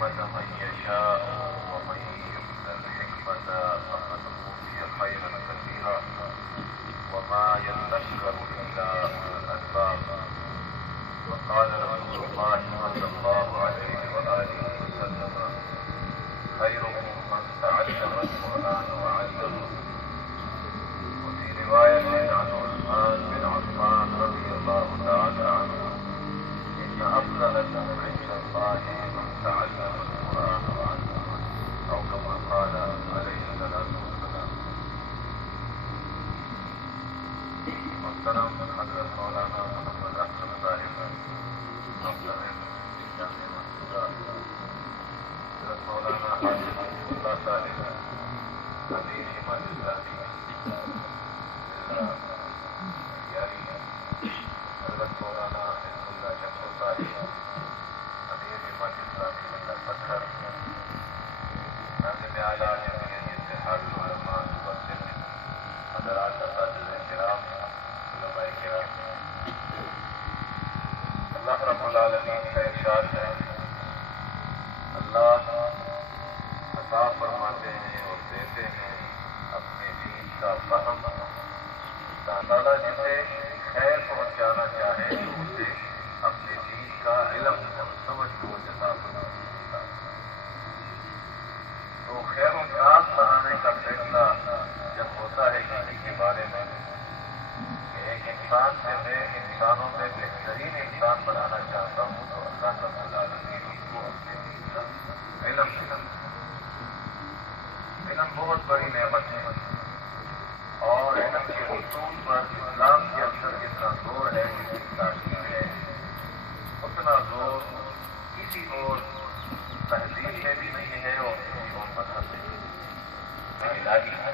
الحكمة من يشاء ومن يؤت الحكمة فقد أوتي خيرا كثيرا وما يذكر إلا أولو الألباب. وقال رسول الله صلى الله عليه وآله وسلم خيركم من تعلم القرآن وعلمه. وفي رواية عن عثمان بن عفان رضي الله تعالى عنه إن أفضلكم عند الله من تعلم القرآن وعلمه أو كما قال عليه الصلاة والسلام. محترم حضرت مولانا محمد احمد صاحب حضرت مولانا حاجی اللہ صاحب امیر حمایت اسلامی حضرت مولانا حزب اللہ شمس صاحب امیر حمایت اسلامی اللہ پتھر ناظم اعلیٰ جمعیت اتحاد العلماء مبشر حضرات اساتذہ کرام علماء کرام. اللہ رب العالمین کا ارشاد ہے اللہ عطا فرماتے ہیں اور دیتے ہیں اپنے دین کا فہم. تعالیٰ جسے خیر پہنچانا چاہے تو اسے اپنے دین کا علم اور سمجھ کو عطا فرماتا ہے. تو خیر و خاص بنانے کا فیصلہ جب ہوتا ہے کسی کے بارے میں کہ ایک انسان سے میں انسانوں میں بہترین انسان بنانا چاہتا ہوں تو اللہ رب العالمین اس کو اپنے دین کا علم بہت بڑی نعمت ہے. اور علم کے اصول پر اسلام کے اندر جتنا زور ہے جتنی تاکید ہے اتنا زور کسی اور تہذیب میں بھی نہیں ہے اور کسی اور مذہب میں بھی الہی ہے.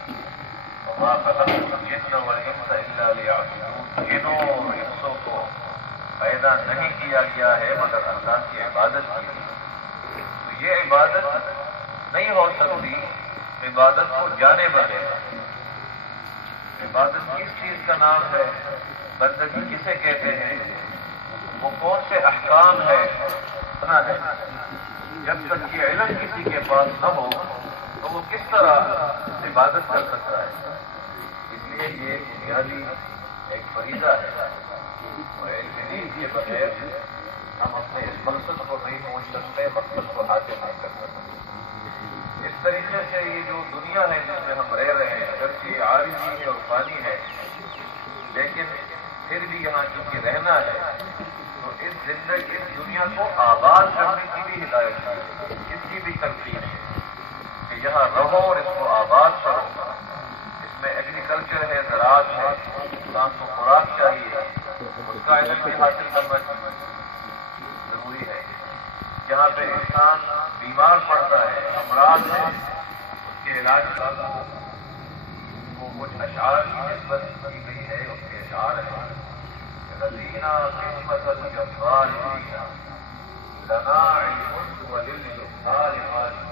وما خلقت الجن والانس الا ليعبدون. جنوں اور انسوں کو پیدا نہیں کیا گیا ہے مگر اللہ کی عبادت کی ہے. تو یہ عبادت نہیں ہو سکتی عبادت کو جانے بغیر. عبادت کس چیز کا نام ہے؟ بندگی کسے کہتے ہیں؟ وہ کون سے احکام ہے؟ اتنا ہے. جب تک یہ علم کسی کے پاس نہ ہو تو وہ کس طرح عبادت کر سکتا ہے؟ اس لیے یہ بنیادی ایک فریضہ ہے اور علم دین کے بغیر ہم اپنے اس مقصد کو نہیں پہنچ سکتے، مقصد کو حاصل نہیں کر سکتے. اس طریقے سے یہ جو دنیا ہے جس میں ہم رہ رہے ہیں اگرچہ یہ عارضی ہے اور فانی ہے لیکن پھر بھی یہاں چونکہ رہنا ہے تو اس زندگی اس دنیا کو آباد کرنے کی بھی ہدایت ہے، اس کی بھی تلقین ہے کہ یہاں رہو اور اس کو آباد کرو. اس میں ایگریکلچر ہے، زراعت ہے، انسان کو خوراک چاہیے، اس کا علم بھی حاصل کرنا ضروری ہے. جہاں پہ انسان بیمار پڑتا ہے، امراض ہے، اس کے علاج کا وہ کچھ اشعار کی نسبت کی گئی ہے. اس کے اشعار ہیں رضینا قسمت الجبار فینا لنا علم وللجبار عالم.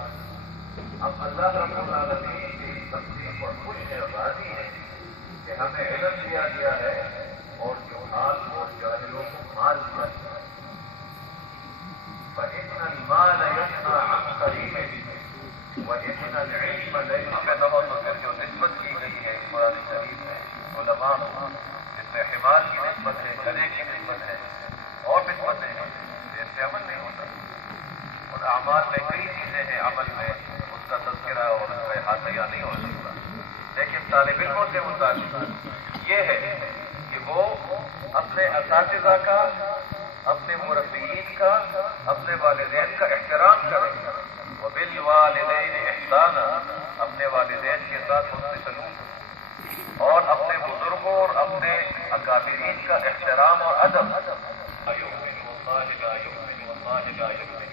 ہم اللہ رب العالمین کی تقسیم پر خوش ہے، راضی ہے کہ ہمیں علم دیا گیا ہے اور جو حال اور جاہلوں کو مال دیا گیا ہے. فإن المال يفنى عن قريبه وإن العلم ليس كذبه. جو نسبت کی گئی ہے قرآن شریف میں علماء جس میں حمال کی نسبت ہے، گلے کی نسبت ہے اور نسبتیں ہیں، اس سے عمل نہیں ہوتا. ان اعمال میں کئی چیزیں ہیں عمل میں اس کا تذکرہ اور اس کا احاطہ نہیں ہو سکتا. لیکن طالب علموں سے متعلق یہ ہے کہ وہ اپنے اساتذہ کا، اپنے مربیین کا، اپنے والدین کا احترام کریں. وبالوالدین احسانا، اپنے والدین کے ساتھ حسن سلوک اور اپنے بزرگوں اور اپنے اکابرین کا احترام اور ادب. یؤمن واللہ لا یؤمن واللہ لا یؤمن.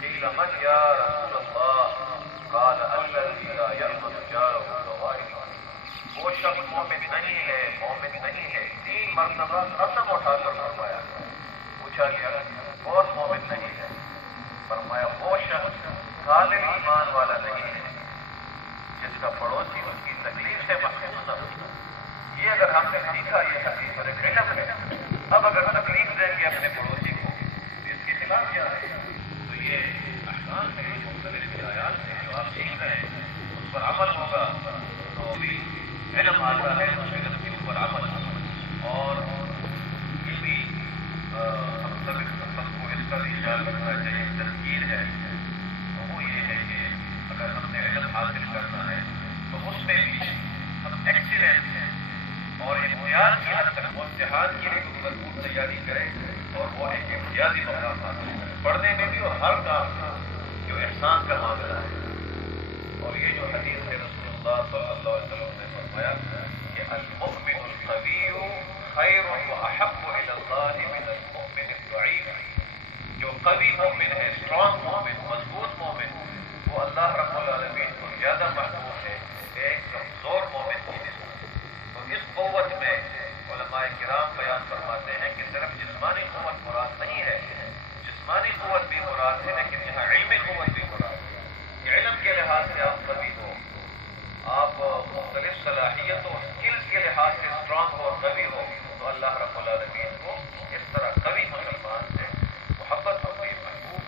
قیل من یا رسول اللہ؟ قال الذی لا یأمن جارہ بوائقہ. وہ شخص مومن نہیں ہے، مومن نہیں ہے. 3 مرتبہ قسم اٹھا کر فرمایا. پوچھا گیا کون مومن نہیں ہے؟ فرمایا وہ شخص کامل ایمان والا نہیں ہے جس کا پڑوسی اس کی تکلیف سے محفوظ نہ ہو. یہ اگر ہم نے سیکھا یہ حدیث اور علم ہے. اب اگر تکلیف دیں گے اپنے پڑوسی کو اس کے خلاف کیا ہے تو یہ احکام احسان کا معاملہ ہے. اور یہ جو حدیث ہے رسول اللہ صلی اللہ علیہ وسلم نے فرمایا کہ المؤمن القوی خیر واحب الی اللہ من المؤمن الضعیف. جو قوی مومن ہے، اسٹرانگ مومن، مضبوط مومن، وہ اللہ رب العالمین کو زیادہ محبوب ہے ایک کمزور مومن کی نسبت. تو اس قوت میں علماء کرام بیان فرماتے ہیں کہ صرف جسمانی قوت مراد نہیں ہے، جسمانی قوت بھی مراد ہے، لیکن یہاں علمی قوت بھی مراد ہے. علم کے لحاظ سے آپ قوی ہو، آپ مختلف صلاحیتوں اسکلز کے لحاظ سے اسٹرانگ ہو اور قوی ہو، تو اللہ رب العالمین کو اس طرح قوی مسلمان سے محبت ہوتی ہے، محبوب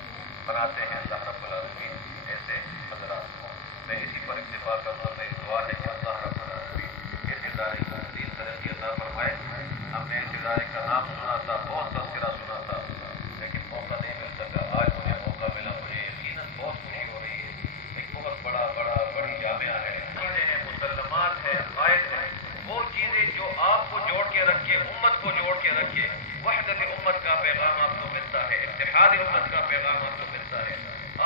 بناتے ہیں اللہ رب العالمین ایسے حضرات کو. میں اسی پر اکتفا کرتا ہوں. میری دعا ہے کہ اللہ رب العالمین اس ادارے کو مزید ترقی عطا فرمائے. ہم نے اس ادارے کا نام سنا تھا، بہت تذکرہ سنا تھا، لیکن موقع نہیں مل سکا. آج مجھے موقع ملا، مجھے یقیناً بہت خوشی ہو رہی ہے. ایک بہت بڑی جامعہ ہے، چیزیں ہیں، مسلمات ہے، عقائد ہے، وہ چیزیں جو آپ کو جوڑ کے رکھے، امت کو جوڑ کے رکھے. وحدت امت کا پیغام آپ کو ملتا ہے، اتحاد امت کا پیغام آپ کو ملتا ہے،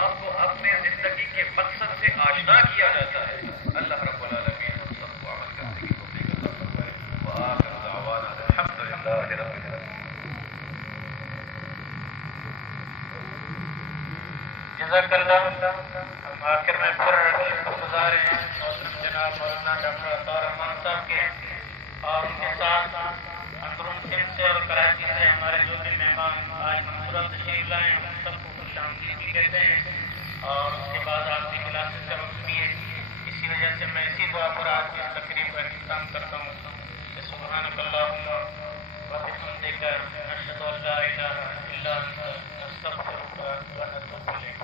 آپ کو اپنے زندگی کے مقصد سے آشنا کیا جاتا ہے. اللہ رب العالمین ہم سب کو عمل کرنے کی توفیق عطا فرمائے. وآخر دعوانا الحمد للہ رب العالمین. جزاک اللہ. ہم آخر میں پھر گزار ہیں محترم جناب مولانا ڈاکٹر عطا رحمان صاحب کے، اور ان کے ساتھ اندرون سندھ سے اور کراچی سے ہمارے جو بھی مہمان آج منصورہ تشریف لائے ہیں، ہم سب کو خوش آمدید بھی کہتے ہیں. اور اس کے بعد آپ کی کلاسز کا وقت بھی ہے، اسی وجہ سے میں اسی دعا پر آج کی اس تقریب کا اختتام کرتا ہوں کہ سبحانک اللہم وبحمدک نشہد ان لا الہ الا انت نستغفرک ونتوب الیک.